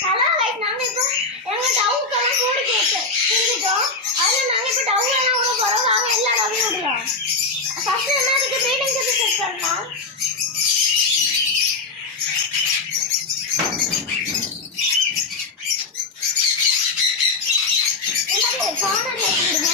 Hello guys நாங்க இப்போ எங்க டவுக்கெல்லாம் கூடி கேட்டு செஞ்சிட்டோம். அதனால நாங்க இப்போ டவு எல்லாம் உள்ள போறோம். வாங்க எல்லா டவையும் விடலாம். ஃபர்ஸ்ட் நம்ம இதுக்கு ப்ரீடிங் கிட் செட் பண்ணலாம். இந்த கார்னர்ல வச்சிடுங்க.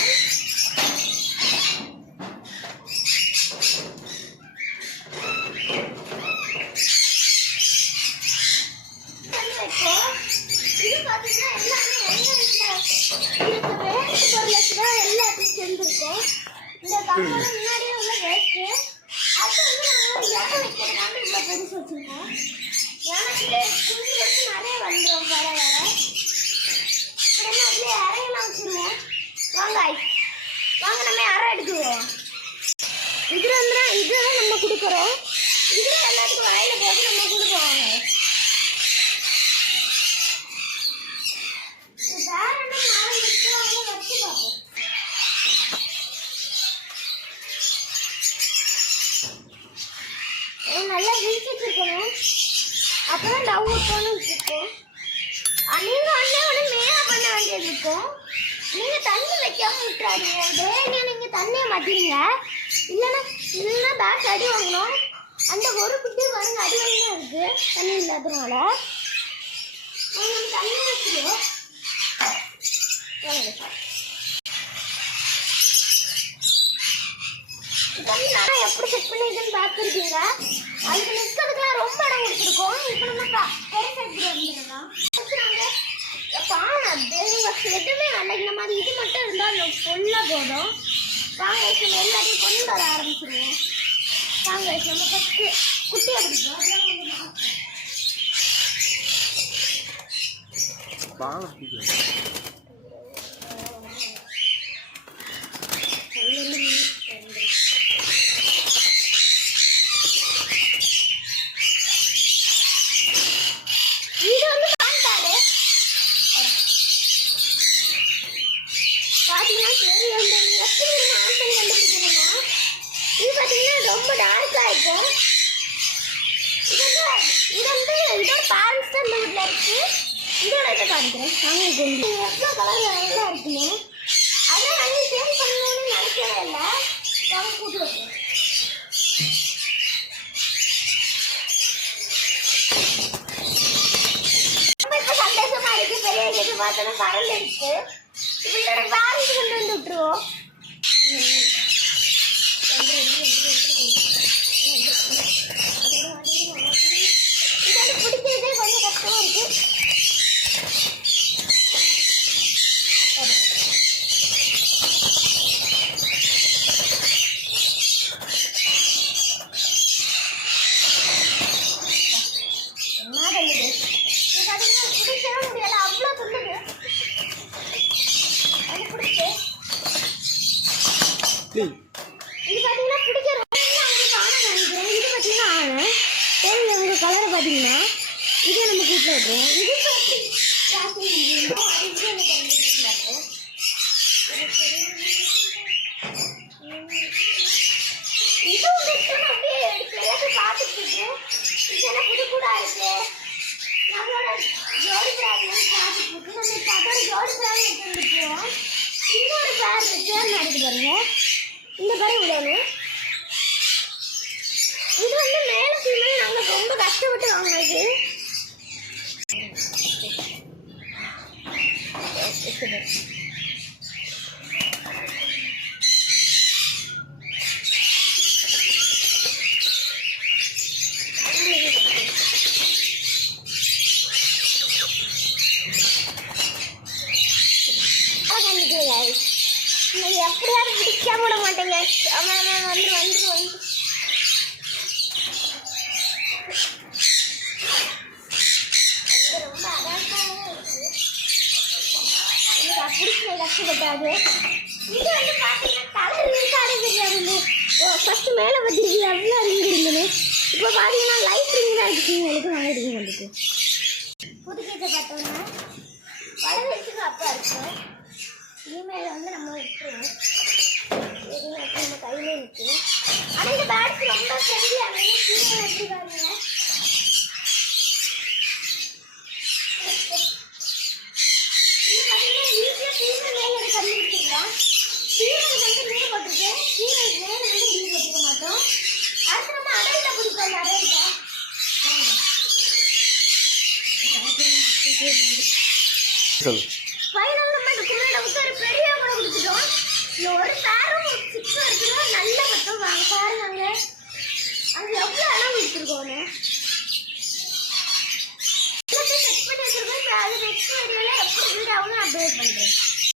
இது பாத்தீங்கன்னா எல்லாமே எங்க வீட்ல வேஸ்ட் பொருளுக்கு தான் எல்லாத்தையும் செஞ்சிருக்கோம். இந்த கம்பெனி முன்னாடியே உள்ள வேஸ்ட் அது வந்து நாங்கள் இறக்க வைக்கிறதுனால இவ்வளோ பெருசு வச்சுருக்கோம். ஏன்னா குஞ்சு வச்சு நிறைய வந்துடும் வர வர உடனே அப்படியே அறையெல்லாம் வச்சுருவோம். வாங்க வாங்க நம்ம அறை எடுக்குவோம். இதில் வந்து இதெல்லாம் நம்ம கொடுக்குறோம். இதில் எல்லாத்துக்கும் வாயில் போட்டு நம்ம கொடுப்போம். வேற என்ன நாலு வச்சு பார்ப்போம். நல்லா விரிச்சு வச்சிருக்கணும். அப்பதான் டவு போகணும் இருக்கும். நீங்க அண்ணன் மேயா பண்ண வேண்டியது இருக்கும். நீங்க தண்ணி வைக்காம விட்டுறாதீங்க. டெய்லி நீங்க தண்ணியை மாட்டீங்க. இல்லைன்னா பேக் அடி வாங்கணும். அந்த ஒரு குட்டி பாருங்க அடி வாங்கினா இருக்கு தண்ணி இல்லாததுனால. நம்ம தண்ணி வச்சுருவோம். நான் எப்படி செட் பண்ணிருக்கேன்னு பார்த்துருக்கீங்க. அதுக்கு நிற்கிறதுக்குலாம் ரொம்ப இடம் கொடுத்துருக்கோம். இப்போ நம்ம பெருசு எடுத்துட்டு வந்துடலாம். எதுவுமே வேண்டாம். இந்த மாதிரி இது மட்டும் இருந்தால் ஃபுல்லாக போதும். வாங்க நம்ம எல்லாத்தையும் கொண்டு வர ஆரம்பிச்சிடுவோம். வாங்க நம்ம ஃபஸ்ட்டு குட்டியை பிடிப்போம். ரொம்ப டார்க்கா இருக்கும். இதோட பேரண்ட்ஸ் தான் இந்த வீட்டில் இருக்கு. இதோட இதை காமிக்கிறேன். நாங்கள் எவ்வளோ கலர் நல்லா இருக்குன்னு அதான் நாங்கள் சேல் பண்ணணும்னு நினைக்கவே இல்லை. நாங்கள் கூட்டு வைக்கிறோம். ரொம்ப இப்போ சந்தோஷமா இருக்கு. பெரிய கேட்டு பார்த்தோன்னா பறந்து இருக்கு. இப்போ இதோட பேரண்ட்ஸ் கொண்டு வந்து விட்டுருவோம். பிடிக்கிறதே கொஞ்சம் கஷ்டமா இருக்கு. என்ன பண்ணுது பிடிக்கவே முடியல. அவ்வளோ சொல்லுது. அது பிடிச்சு இது பார்த்தீங்கன்னா பிடிக்க ரொம்ப அவங்களுக்கு ஆன நினைக்கிறேன். இது பார்த்தீங்கன்னா ஆன சரி அவங்க கலரை பார்த்தீங்கன்னா இதை நம்ம கூப்பிட்டு வைப்போம். இது இதுவும் அப்படியே எடுத்து பார்த்துட்டு இதெல்லாம் புது கூடா இருக்கு. நம்மளோட ஜோடி பிராயம் பார்த்துட்டு நம்ம அதோட ஜோடி பிராயம் எடுத்துருக்கோம். இன்னொரு பேர் தேர்ந்து நடக்குது பாருங்க. இந்த பேர் விடணும். இது வந்து மேலே ஃபீமே நாங்கள் ரொம்ப கஷ்டப்பட்டு வாங்கினது. எப்படியாவது பிடிக்காம விட மாட்டேங்க. வந்து ரொம்ப அடால்ட்டாகவும் இருக்கு. எனக்கு அப்படி கஷ்டப்பட்டாது. இது வந்து பார்த்தீங்கன்னா கலர் இருக்காது தெரியாது. ஃபர்ஸ்ட் மேலே பார்த்துருக்கு எவ்வளோ ரிங் இருந்தது. இப்போ பார்த்தீங்கன்னா லைட் ரிங் தான் இருக்கு. உங்களுக்கு வாங்கிட்டு வந்துட்டு புதுக்கேட்டை பார்த்தோம்னா வளர்ச்சிக்கு அப்பா இருக்கும். இமெயில் வந்து நம்ம விட்டுருவோம். நம்ம கையிலே இருக்கு. ஆனால் இந்த பேட்ஸ் ரொம்ப ஃப்ரெண்ட்லியாக எப்படி பாருங்க. சொல்லு. ஃபைனல் நம்ம இந்த குமரனுக்கு ஒரு பெரிய கூட கொடுத்துட்டோம். இந்த ஒரு பேரும் 6 இருக்குன்னா நல்ல பத்தம் வாங்க பாருங்க. அங்க எவ்வளவு இடம் கொடுத்துருக்கோன்னு